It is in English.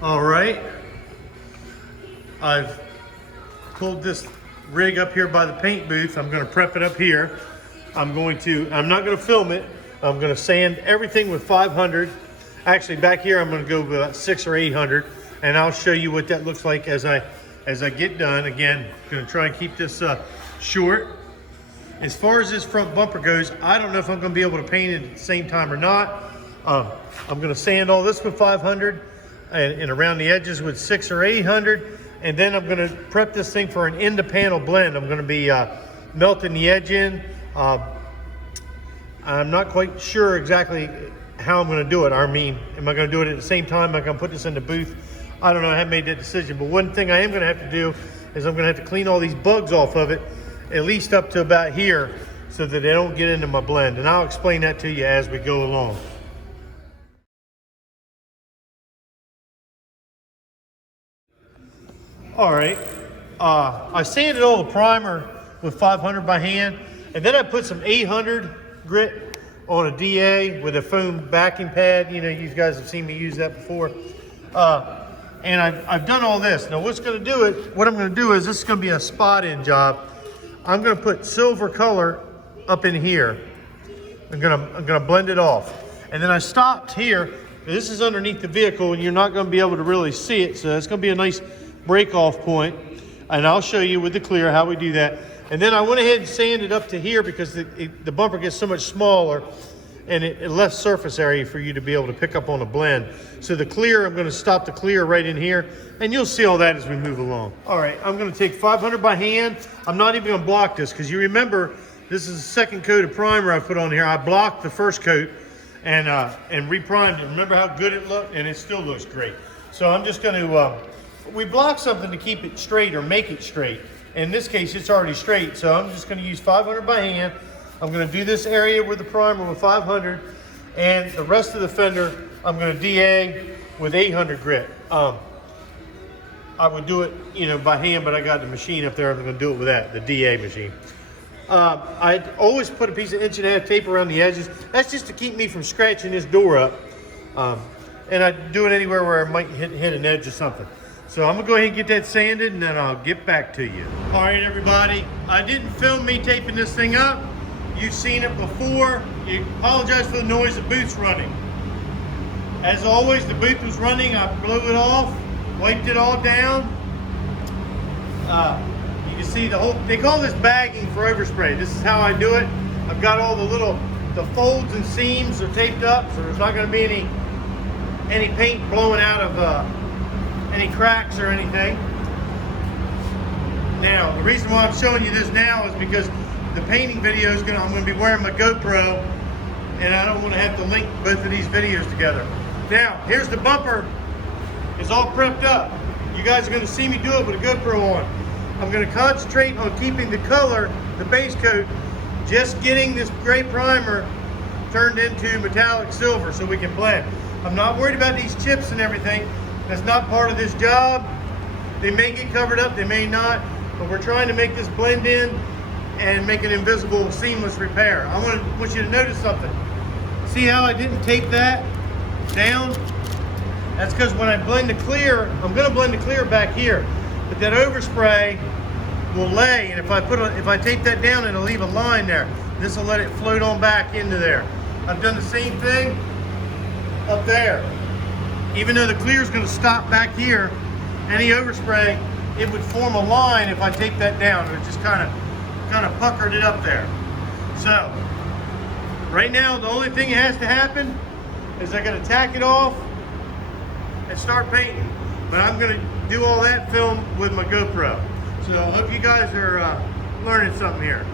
All right, I've pulled this rig up here by the paint booth. I'm going to prep it up here. I'm not going to film it. I'm going to sand everything with 500. Actually, back here I'm going to go with about 600 or 800, and I'll show you what that looks like as I get done. Again, going to try and keep this short. As far as this front bumper goes, I don't know if I'm going to be able to paint it at the same time or not. I'm going to sand all this with 500 and around the edges with 600 or 800, and then I'm going to prep this thing for an end of panel blend. I'm going to be melting the edge in. I'm not quite sure exactly how I'm going to do it. I mean, am I going to do it at the same time? Am I going to put this in the booth? I don't know. I haven't made that decision. But one thing I am going to have to do is I'm going to have to clean all these bugs off of it, at least up to about here, so that they don't get into my blend. And I'll explain that to you as we go along. All right, I sanded all the primer with 500 by hand, and then I put some 800 grit on a DA with a foam backing pad. You know, you guys have seen me use that before. And I've done all this. Now what I'm gonna do is, this is gonna be a spot in job. I'm gonna put silver color up in here. I'm gonna blend it off. And then I stopped here. This is underneath the vehicle and you're not gonna be able to really see it. So it's gonna be a nice break off point. And I'll show you with the clear how we do that. And then I went ahead and sanded up to here because the bumper gets so much smaller, and it left surface area for you to be able to pick up on the blend. So the clear, I'm gonna stop the clear right in here, and you'll see all that as we move along. All right, I'm gonna take 500 by hand. I'm not even gonna block this, because you remember, this is the second coat of primer I put on here. I blocked the first coat and re-primed it. Remember how good it looked? And it still looks great. So I'm just gonna, we block something to keep it straight or make it straight. In this case, it's already straight, so I'm just gonna use 500 by hand. I'm gonna do this area with the primer with 500, and the rest of the fender, I'm gonna DA with 800 grit. I would do it, by hand, but I got the machine up there. I'm gonna do it with that, the DA machine. I always put a piece of 1.5 inch tape around the edges. That's just to keep me from scratching this door up. And I do it anywhere where I might hit an edge or something. So I'm gonna go ahead and get that sanded, and then I'll get back to you. All right, everybody, I didn't film me taping this thing up. You've seen it before. You apologize for the noise, the booth's running. As always, the booth was running. I blew it off, wiped it all down. You can see they call this bagging for overspray. This is how I do it. I've got all the folds and seams are taped up, so there's not gonna be any paint blowing out of any cracks or anything. Now, the reason why I'm showing you this now is because the painting video is I'm going to be wearing my GoPro, and I don't want to have to link both of these videos together. Now, here's the bumper. It's all prepped up. You guys are going to see me do it with a GoPro on. I'm going to concentrate on keeping the color, the base coat, just getting this gray primer turned into metallic silver so we can blend. I'm not worried about these chips and everything. That's not part of this job. They may get covered up, they may not, but we're trying to make this blend in and make an invisible, seamless repair. I want you to notice something. See how I didn't tape that down? That's because when I blend the clear, I'm gonna blend the clear back here, but that overspray will lay, and if I tape that down, it'll leave a line there. This will let it float on back into there. I've done the same thing up there. Even though the clear is going to stop back here, any overspray, it would form a line if I tape that down. It just kind of puckered it up there. So right now, the only thing that has to happen is I got to tack it off and start painting. But I'm going to do all that film with my GoPro. So I hope you guys are learning something here.